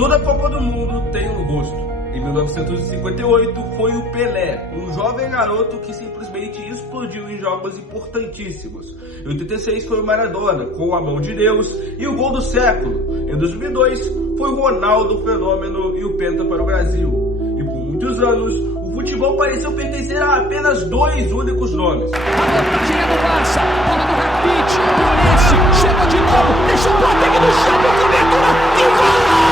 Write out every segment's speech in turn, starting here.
Toda Copa do Mundo tem um rosto. Em 1958 foi o Pelé, um jovem garoto que simplesmente explodiu em jogos importantíssimos. Em 86 foi o Maradona, com a mão de Deus e o gol do século. Em 2002 foi o Ronaldo, o fenômeno e o Penta para o Brasil. E por muitos anos, o futebol pareceu pertencer a apenas dois únicos nomes. A vantagem é do Barça, bola do Rakitic, o Messi, chegou de novo, deixou o Boateng no chão, com cobertura, e golaço!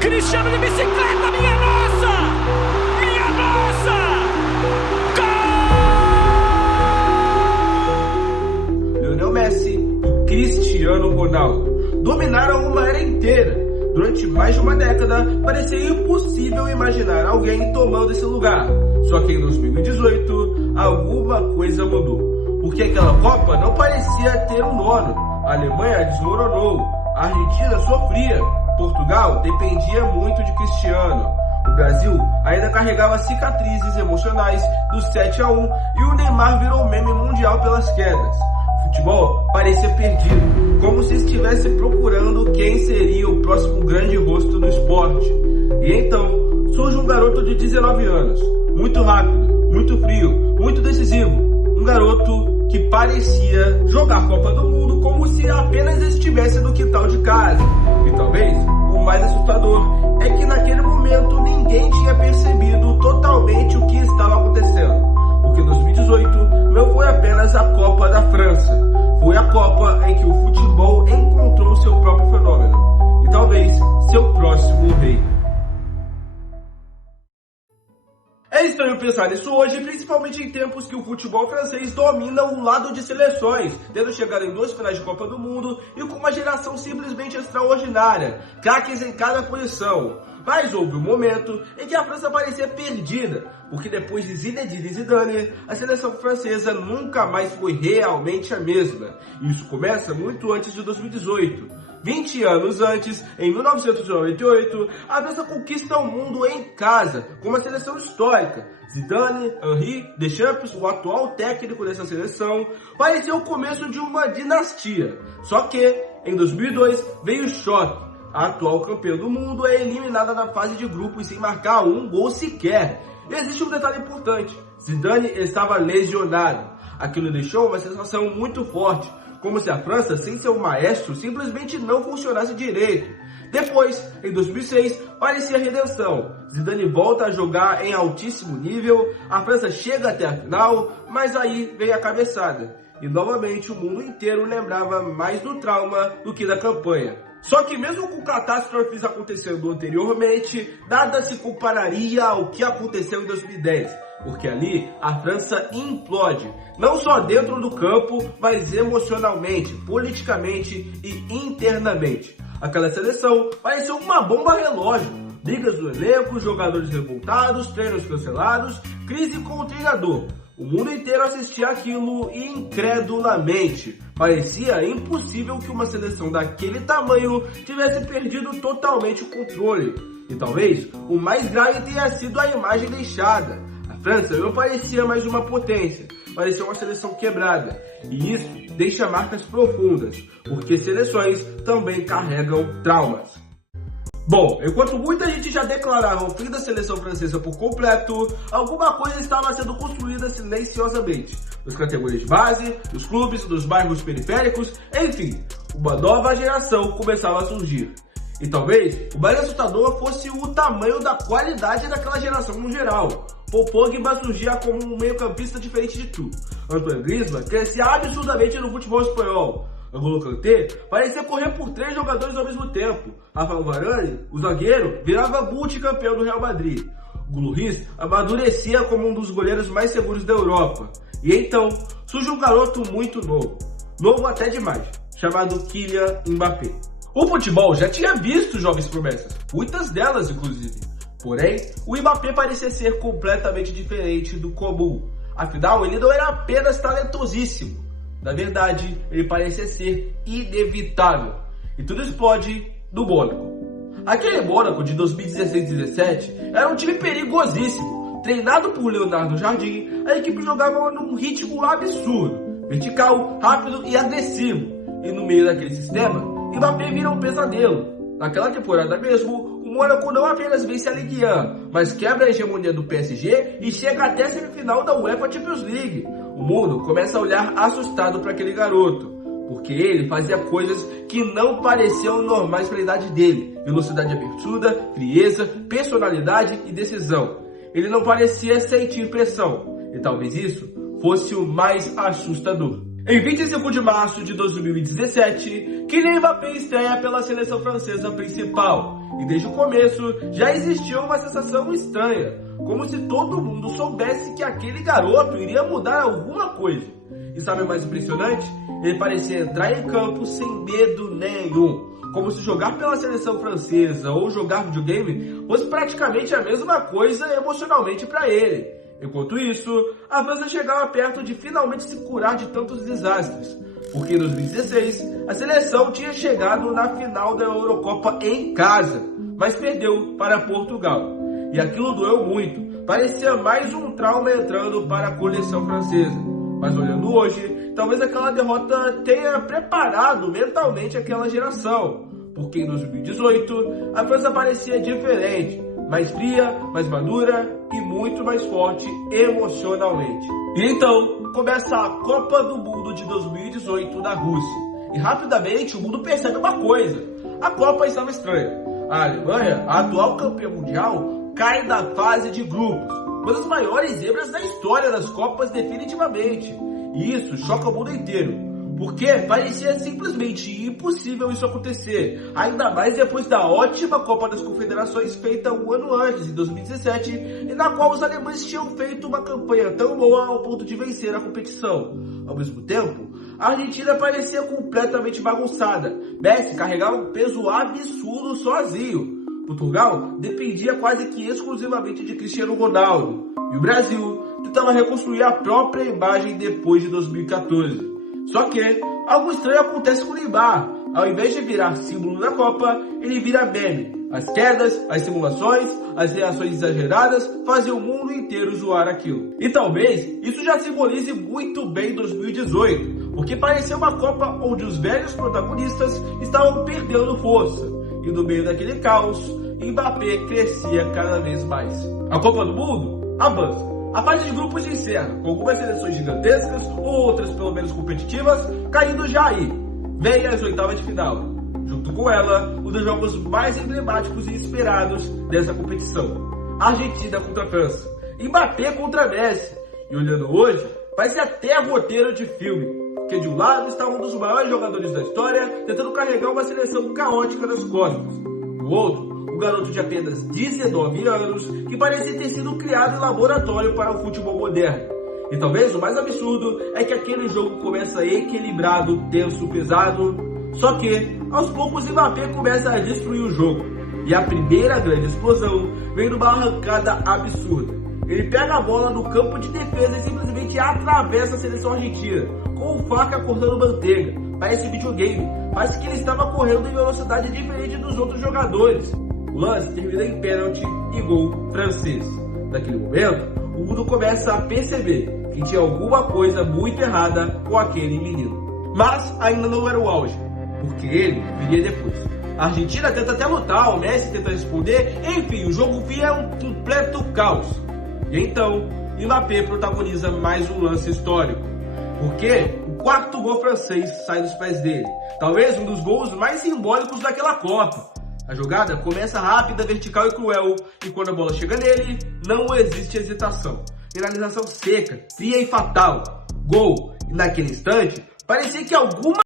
Cristiano de bicicleta, minha nossa! Minha nossa! Gol! Lionel Messi e Cristiano Ronaldo dominaram uma era inteira. Durante mais de uma década, parecia impossível imaginar alguém tomando esse lugar. Só que em 2018, alguma coisa mudou. Porque aquela Copa não parecia ter um dono. A Alemanha desmoronou, a Argentina sofria, Portugal dependia muito de Cristiano. O Brasil ainda carregava cicatrizes emocionais do 7-1 e o Neymar virou meme mundial pelas quedas. O futebol parecia perdido, como se estivesse procurando quem seria o próximo grande rosto no esporte. E então surge um garoto de 19 anos, muito rápido, muito frio, muito decisivo. Um garoto que parecia jogar Copa do Mundo como se apenas estivesse no quintal de casa. E talvez o mais assustador é que naquele momento ninguém tinha percebido totalmente o que estava acontecendo. Porque 2018 não foi apenas a Copa da França, foi a Copa em que o futebol encontrou seu próprio fenômeno e talvez seu próximo rei. É estranho pensar nisso hoje, principalmente em tempos que o futebol francês domina o lado de seleções, tendo chegado em 2 finais de Copa do Mundo e com uma geração simplesmente extraordinária, craques em cada posição. Mas houve um momento em que a França parecia perdida, porque depois de Zinedine Zidane, a seleção francesa nunca mais foi realmente a mesma. E isso começa muito antes de 2018. 20 anos antes, em 1998, a França conquista o mundo em casa, com uma seleção histórica. Zidane, Henry, Deschamps, o atual técnico dessa seleção, parecia o começo de uma dinastia. Só que, em 2002, veio o choque. A atual campeã do mundo é eliminada na fase de grupos sem marcar um gol sequer. E existe um detalhe importante: Zidane estava lesionado. Aquilo deixou uma sensação muito forte, como se a França, sem seu maestro, simplesmente não funcionasse direito. Depois, em 2006, parecia a redenção. Zidane volta a jogar em altíssimo nível, a França chega até a final, mas aí veio a cabeçada. E novamente o mundo inteiro lembrava mais do trauma do que da campanha. Só que mesmo com catástrofes acontecendo anteriormente, nada se compararia ao que aconteceu em 2010. Porque ali a França implode, não só dentro do campo, mas emocionalmente, politicamente e internamente. Aquela seleção pareceu uma bomba relógio. Brigas no elenco, jogadores revoltados, treinos cancelados, crise com o treinador. O mundo inteiro assistia aquilo incredulamente. Parecia impossível que uma seleção daquele tamanho tivesse perdido totalmente o controle. E talvez o mais grave tenha sido a imagem deixada. A França não parecia mais uma potência, parecia uma seleção quebrada. E isso deixa marcas profundas, porque seleções também carregam traumas. Bom, enquanto muita gente já declarava o fim da seleção francesa por completo, alguma coisa estava sendo construída silenciosamente. Nas categorias de base, nos clubes, nos bairros periféricos, enfim, uma nova geração começava a surgir. E talvez o mais assustador fosse o tamanho da qualidade daquela geração no geral. Paul Pogba surgia como um meio-campista diferente de tudo. Antoine Griezmann crescia absurdamente no futebol espanhol. N'Golo Kanté parecia correr por 3 jogadores ao mesmo tempo. Rafael Varane, o zagueiro, virava multicampeão do Real Madrid. O Lloris amadurecia como um dos goleiros mais seguros da Europa. E então surge um garoto muito novo até demais, chamado Kylian Mbappé. O futebol já tinha visto jovens promessas, muitas delas inclusive. Porém, o Mbappé parecia ser completamente diferente do comum. Afinal, ele não era apenas talentosíssimo. Na verdade, ele parecia ser inevitável. E tudo explode no Mônaco. Aquele Mônaco de 2016-17 era um time perigosíssimo. Treinado por Leonardo Jardim, a equipe jogava num ritmo absurdo. vertical, rápido e agressivo. E no meio daquele sistema, Mbappé vira um pesadelo. Naquela temporada mesmo, o Mônaco não apenas vence a Ligue 1, mas quebra a hegemonia do PSG e chega até a semifinal da UEFA Champions League. O mundo começa a olhar assustado para aquele garoto, porque ele fazia coisas que não pareciam normais para a idade dele. Velocidade absurda, frieza, personalidade e decisão. Ele não parecia sentir pressão, e talvez isso fosse o mais assustador. Em 25 de março de 2017, Kylian Mbappé estreia pela seleção francesa principal. E desde o começo já existia uma sensação estranha, como se todo mundo soubesse que aquele garoto iria mudar alguma coisa. E sabe o mais impressionante? Ele parecia entrar em campo sem medo nenhum, como se jogar pela seleção francesa ou jogar videogame fosse praticamente a mesma coisa emocionalmente para ele. Enquanto isso, a França chegava perto de finalmente se curar de tantos desastres, porque em 2016 a seleção tinha chegado na final da Eurocopa em casa, mas perdeu para Portugal. E aquilo doeu muito, parecia mais um trauma entrando para a coleção francesa. Mas olhando hoje, talvez aquela derrota tenha preparado mentalmente aquela geração, porque em 2018 a França parecia diferente, mais fria, mais madura e muito mais forte emocionalmente. E então começa a Copa do Mundo de 2018 na Rússia. E rapidamente o mundo percebe uma coisa: a Copa estava estranha. A Alemanha, a atual campeã mundial, cai da fase de grupos, uma das maiores zebras da história das Copas definitivamente. E isso choca o mundo inteiro, porque parecia simplesmente impossível isso acontecer, ainda mais depois da ótima Copa das Confederações feita um ano antes, em 2017, e na qual os alemães tinham feito uma campanha tão boa ao ponto de vencer a competição. Ao mesmo tempo, a Argentina parecia completamente bagunçada. Messi carregava um peso absurdo sozinho. Portugal dependia quase que exclusivamente de Cristiano Ronaldo. E o Brasil tentava reconstruir a própria imagem depois de 2014. Só que algo estranho acontece com o Neymar. Ao invés de virar símbolo da Copa, ele vira meme. As quedas, as simulações, as reações exageradas fazem o mundo inteiro zoar aquilo. E talvez isso já simbolize muito bem 2018, porque parecia uma Copa onde os velhos protagonistas estavam perdendo força. E no meio daquele caos, Mbappé crescia cada vez mais. A Copa do Mundo avança. A fase de grupos se encerra, com algumas seleções gigantescas, outras pelo menos competitivas, caindo já aí. Vem as oitavas de final. Junto com ela, um dos jogos mais emblemáticos e esperados dessa competição. Argentina contra a França. Mbappé contra Messi. E olhando hoje, parece até roteiro de filme. Porque de um lado está um dos maiores jogadores da história, tentando carregar uma seleção caótica nas costas. Do outro, um garoto de apenas 19 anos que parecia ter sido criado em laboratório para o futebol moderno. E talvez o mais absurdo é que aquele jogo começa equilibrado, tenso, pesado. Só que, aos poucos, Mbappé começa a destruir o jogo. E a primeira grande explosão vem numa arrancada absurda. Ele pega a bola no campo de defesa e simplesmente atravessa a seleção argentina, com faca cortando manteiga. Parece videogame, parece que ele estava correndo em velocidade diferente dos outros jogadores. O lance termina em pênalti e gol francês. Naquele momento, o mundo começa a perceber que tinha alguma coisa muito errada com aquele menino. Mas ainda não era o auge, porque ele viria depois. A Argentina tenta até lutar, o Messi tenta responder, enfim, o jogo vira um completo caos. E então, Mbappé protagoniza mais um lance histórico, porque o quarto gol francês sai dos pés dele, talvez um dos gols mais simbólicos daquela Copa. A jogada começa rápida, vertical e cruel, e quando a bola chega nele, não existe hesitação. Finalização seca, fria e fatal. Gol. E naquele instante, parecia que alguma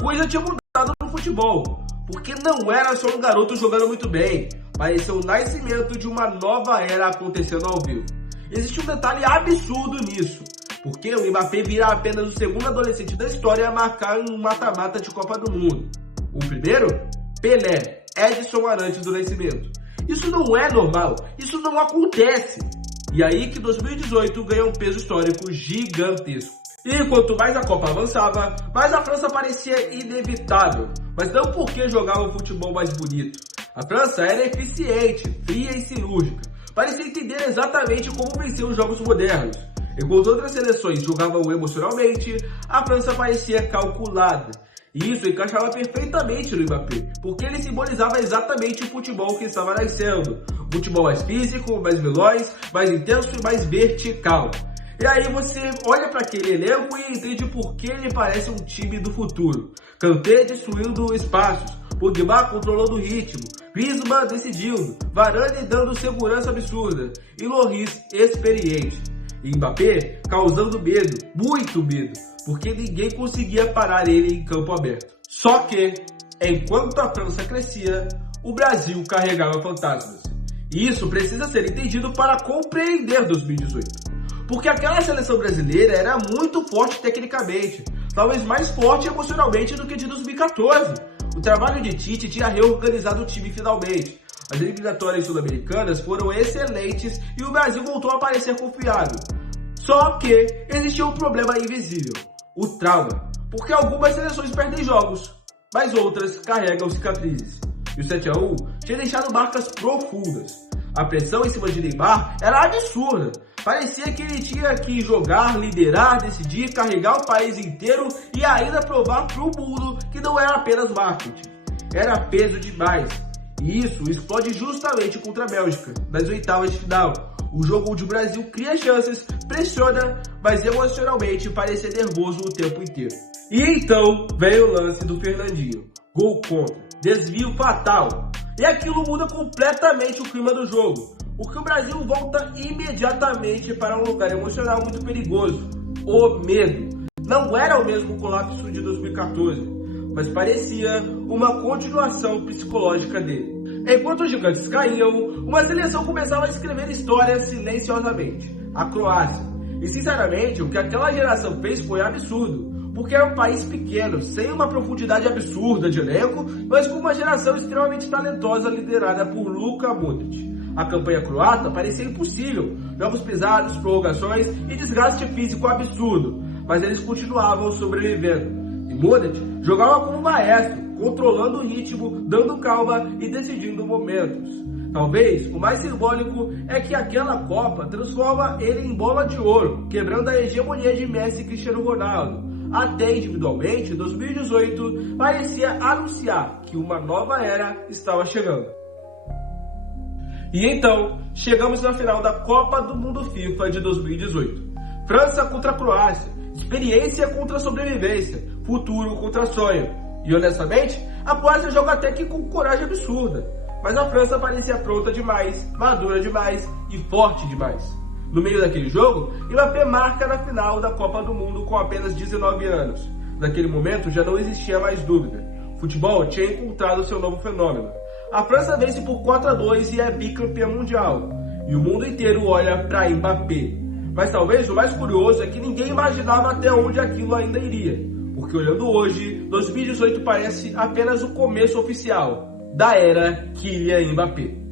coisa tinha mudado no futebol, porque não era só um garoto jogando muito bem, parecia o nascimento de uma nova era acontecendo ao vivo. Existe um detalhe absurdo nisso, porque o Mbappé vira apenas o segundo adolescente da história a marcar um mata-mata de Copa do Mundo. O primeiro? Pelé, Edson Arantes do Nascimento. Isso não é normal, isso não acontece. E aí que 2018 ganha um peso histórico gigantesco. E quanto mais a Copa avançava, mais a França parecia inevitável, mas não porque jogava um futebol mais bonito. A França era eficiente, fria e cirúrgica. Parecia entender exatamente como vencer os jogos modernos. Enquanto outras seleções jogavam emocionalmente, a França parecia calculada. E isso encaixava perfeitamente no Mbappé, porque ele simbolizava exatamente o futebol que estava nascendo. Um futebol mais físico, mais veloz, mais intenso e mais vertical. E aí você olha para aquele elenco e entende por que ele parece um time do futuro. Kanté destruindo espaços, Pogba controlando o ritmo, Griezmann decidindo, Varane dando segurança absurda e Lloris experiente. E Mbappé causando medo, muito medo, porque ninguém conseguia parar ele em campo aberto. Só que, enquanto a França crescia, o Brasil carregava fantasmas. E isso precisa ser entendido para compreender 2018. Porque aquela seleção brasileira era muito forte tecnicamente, talvez mais forte emocionalmente do que de 2014. O trabalho de Tite tinha reorganizado o time finalmente. As eliminatórias sul-americanas foram excelentes e o Brasil voltou a parecer confiável. Só que existia um problema invisível, o trauma. Porque algumas seleções perdem jogos, mas outras carregam cicatrizes. E o 7-1 tinha deixado marcas profundas. A pressão em cima de Neymar era absurda. Parecia que ele tinha que jogar, liderar, decidir, carregar o país inteiro e ainda provar para o mundo que não era apenas marketing. Era peso demais. E isso explode justamente contra a Bélgica, nas oitavas de final. O jogo onde o Brasil cria chances, pressiona, mas emocionalmente parecia nervoso o tempo inteiro. E então veio o lance do Fernandinho. Gol contra, desvio fatal. E aquilo muda completamente o clima do jogo. Porque o Brasil volta imediatamente para um lugar emocional muito perigoso. O medo. Não era o mesmo colapso de 2014, mas parecia uma continuação psicológica dele. Enquanto os gigantes caíam, uma seleção começava a escrever histórias silenciosamente. A Croácia. E sinceramente, o que aquela geração fez foi absurdo. Porque era um país pequeno, sem uma profundidade absurda de elenco, mas com uma geração extremamente talentosa liderada por Luka Modric. A campanha croata parecia impossível, jogos pesados, prorrogações e desgaste físico absurdo, mas eles continuavam sobrevivendo. E Modric jogava como maestro, controlando o ritmo, dando calma e decidindo momentos. Talvez o mais simbólico é que aquela Copa transforma ele em bola de ouro, quebrando a hegemonia de Messi e Cristiano Ronaldo. Até individualmente, 2018 parecia anunciar que uma nova era estava chegando. E então, chegamos na final da Copa do Mundo FIFA de 2018. França contra Croácia, experiência contra sobrevivência, futuro contra sonho. E honestamente, a Croácia joga até que com coragem absurda. Mas a França parecia pronta demais, madura demais e forte demais. No meio daquele jogo, Mbappé marca na final da Copa do Mundo com apenas 19 anos. Naquele momento já não existia mais dúvida. O futebol tinha encontrado seu novo fenômeno. A França vence por 4-2 e é bicampeã mundial. E o mundo inteiro olha para Mbappé. Mas talvez o mais curioso é que ninguém imaginava até onde aquilo ainda iria. Porque olhando hoje, 2018 parece apenas o começo oficial da era Kylian Mbappé.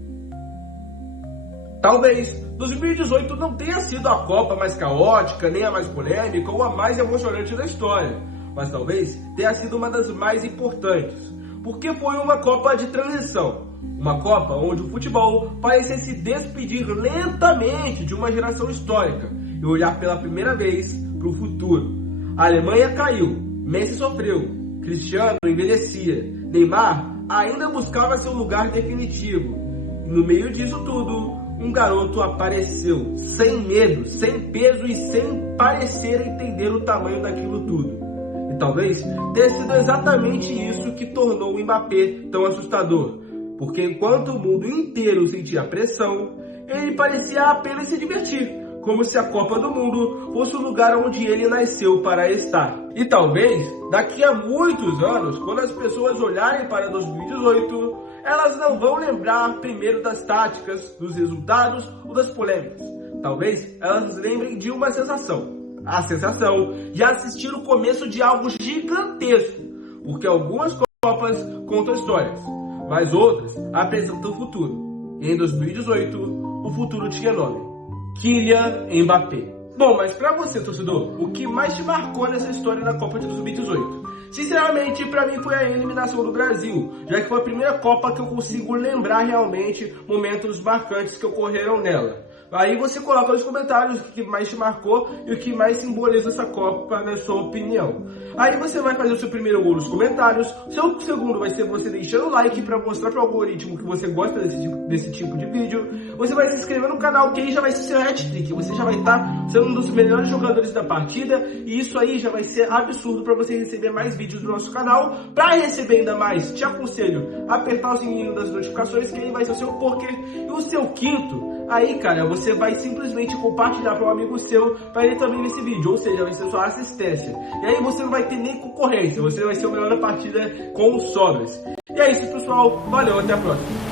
Talvez 2018 não tenha sido a Copa mais caótica, nem a mais polêmica ou a mais emocionante da história, mas talvez tenha sido uma das mais importantes, porque foi uma Copa de transição, uma Copa onde o futebol parecia se despedir lentamente de uma geração histórica e olhar pela primeira vez para o futuro. A Alemanha caiu, Messi sofreu, Cristiano envelhecia, Neymar ainda buscava seu lugar definitivo, e no meio disso tudo, um garoto apareceu, sem medo, sem peso e sem parecer entender o tamanho daquilo tudo. E talvez tenha sido exatamente isso que tornou o Mbappé tão assustador. Porque enquanto o mundo inteiro sentia pressão, ele parecia apenas se divertir, como se a Copa do Mundo fosse o lugar onde ele nasceu para estar. E talvez, daqui a muitos anos, quando as pessoas olharem para 2018, elas não vão lembrar primeiro das táticas, dos resultados ou das polêmicas. Talvez elas lembrem de uma sensação. A sensação de assistir o começo de algo gigantesco. Porque algumas Copas contam histórias, mas outras apresentam o futuro. E em 2018, o futuro tinha nome: Kylian Mbappé. Bom, mas pra você, torcedor, o que mais te marcou nessa história da Copa de 2018? Sinceramente, pra mim foi a eliminação do Brasil, já que foi a primeira Copa que eu consigo lembrar realmente momentos marcantes que ocorreram nela. Aí você coloca nos comentários o que mais te marcou e o que mais simboliza essa Copa na sua opinião. Aí você vai fazer o seu primeiro gol nos comentários, seu segundo vai ser você deixando o like para mostrar para o algoritmo que você gosta desse tipo de vídeo. Você vai se inscrever no canal, que aí já vai ser seu hat-trick, você já vai estar sendo um dos melhores jogadores da partida, e isso aí já vai ser absurdo para você receber mais vídeos do nosso canal. Para receber ainda mais, te aconselho a apertar o sininho das notificações, que aí vai ser o seu poker. E o seu quinto, aí cara, você vai simplesmente compartilhar para um amigo seu, para ele também ver esse vídeo, ou seja, vai ser sua assistência. E aí você não vai ter nem concorrência, você vai ser o melhor da partida com sobras. E é isso, pessoal, valeu, até a próxima.